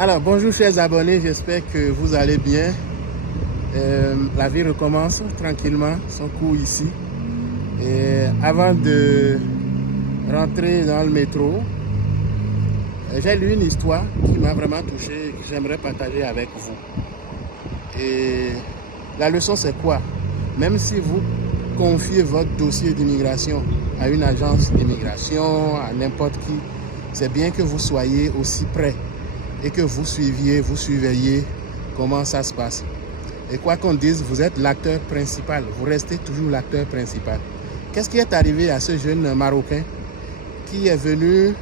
Alors, bonjour chers abonnés, j'espère que vous allez bien. La vie recommence tranquillement son cours ici. Et avant de rentrer dans le métro, j'ai lu une histoire qui m'a vraiment touché et que j'aimerais partager avec vous. Et la leçon c'est quoi? Même si vous confiez votre dossier d'immigration à une agence d'immigration, à n'importe qui, c'est bien que vous soyez aussi prêt et que vous surveillez comment ça se passe. Et quoi qu'on dise, vous êtes l'acteur principal, vous restez toujours l'acteur principal. Qu'est-ce qui est arrivé à ce jeune Marocain qui est venu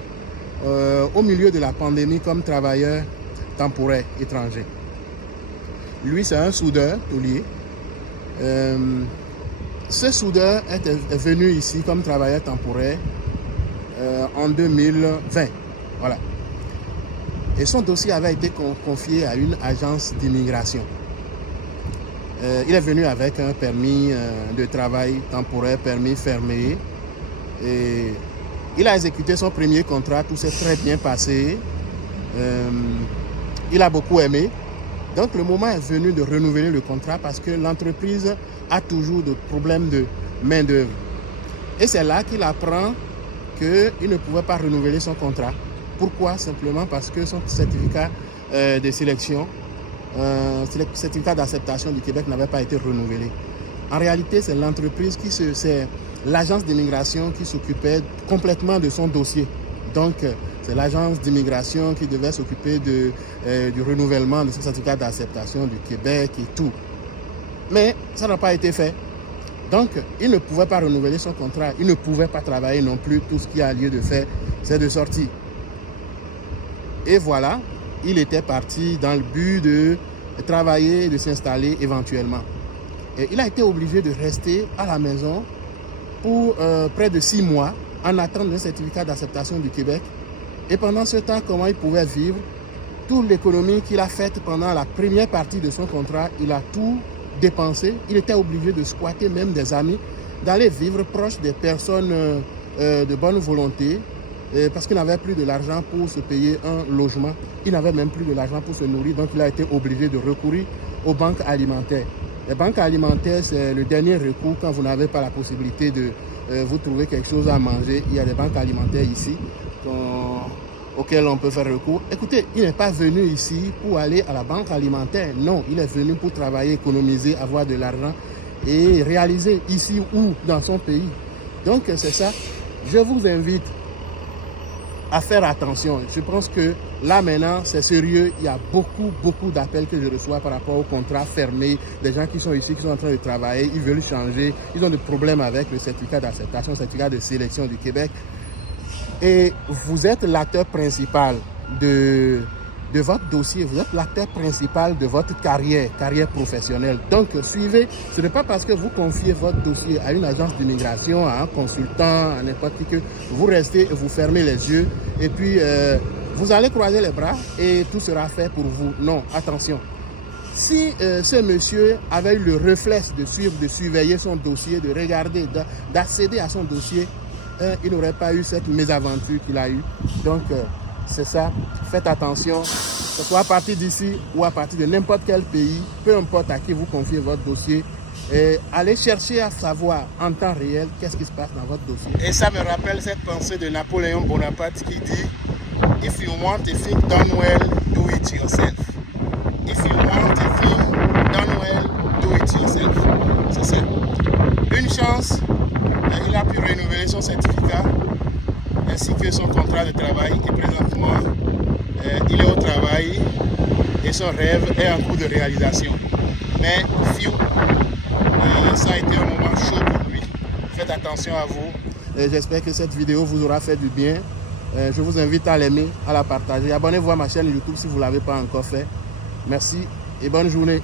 au milieu de la pandémie comme travailleur temporaire étranger? Lui, c'est un soudeur tôlier. Ce soudeur est venu ici comme travailleur temporaire en 2020. Voilà. Et son dossier avait été confié à une agence d'immigration. Il est venu avec un permis de travail temporaire, permis fermé. Et il a exécuté son premier contrat, tout s'est très bien passé. Il a beaucoup aimé. Donc le moment est venu de renouveler le contrat parce que l'entreprise a toujours des problèmes de main-d'œuvre. Et c'est là qu'il apprend qu'il ne pouvait pas renouveler son contrat. Pourquoi? Simplement parce que son certificat de sélection, certificat d'acceptation du Québec n'avait pas été renouvelé. En réalité, c'est l'entreprise c'est l'agence d'immigration qui s'occupait complètement de son dossier. Donc, c'est l'agence d'immigration qui devait s'occuper du renouvellement de son certificat d'acceptation du Québec et tout. Mais ça n'a pas été fait. Donc, il ne pouvait pas renouveler son contrat. Il ne pouvait pas travailler non plus. Tout ce qu'il a lieu de faire, c'est de sortir. Et voilà, il était parti dans le but de travailler et de s'installer éventuellement. Et il a été obligé de rester à la maison pour près de 6 mois en attendant un certificat d'acceptation du Québec. Et pendant ce temps, comment il pouvait vivre? Toute l'économie qu'il a faite pendant la première partie de son contrat, il a tout dépensé. Il était obligé de squatter même des amis, d'aller vivre proche des personnes de bonne volonté, parce qu'il n'avait plus de l'argent pour se payer un logement. Il n'avait même plus de l'argent pour se nourrir, donc il a été obligé de recourir aux banques alimentaires. Les banques alimentaires, c'est le dernier recours quand vous n'avez pas la possibilité de vous trouver quelque chose à manger. Il y a des banques alimentaires ici auxquelles on peut faire recours. Écoutez, il n'est pas venu ici pour aller à la banque alimentaire. Non, il est venu pour travailler, économiser, avoir de l'argent et réaliser ici ou dans son pays. Donc c'est ça. Je vous invite à faire attention. Je pense que là maintenant c'est sérieux. Il y a beaucoup d'appels que je reçois par rapport au contrat fermé, des gens qui sont ici, qui sont en train de travailler, ils veulent changer, ils ont des problèmes avec le certificat d'acceptation, le certificat de sélection du Québec. Et vous êtes l'acteur principal de votre dossier, vous êtes l'acteur principal de votre carrière professionnelle. Donc suivez, ce n'est pas parce que vous confiez votre dossier à une agence d'immigration, à un consultant, à n'importe qui, que vous restez et vous fermez les yeux et puis vous allez croiser les bras et tout sera fait pour vous. Non, attention. Si ce monsieur avait eu le réflexe de surveiller son dossier, de regarder, d'accéder à son dossier, il n'aurait pas eu cette mésaventure qu'il a eue. Donc c'est ça, faites attention, que ce soit à partir d'ici ou à partir de n'importe quel pays, peu importe à qui vous confiez votre dossier, et allez chercher à savoir en temps réel qu'est-ce qui se passe dans votre dossier. Et ça me rappelle cette pensée de Napoléon Bonaparte qui dit « If you want a thing done well, do it yourself. If you want a thing done well, do it yourself. » C'est ça. Une chance, il a pu renouveler son certificat ainsi que son contrat de travail et présentement il est au travail et son rêve est en cours de réalisation. Mais ça a été un moment chaud pour lui. Faites attention à vous. J'espère que cette vidéo vous aura fait du bien. Je vous invite à l'aimer, à la partager. Abonnez-vous à ma chaîne YouTube si vous ne l'avez pas encore fait. Merci et bonne journée.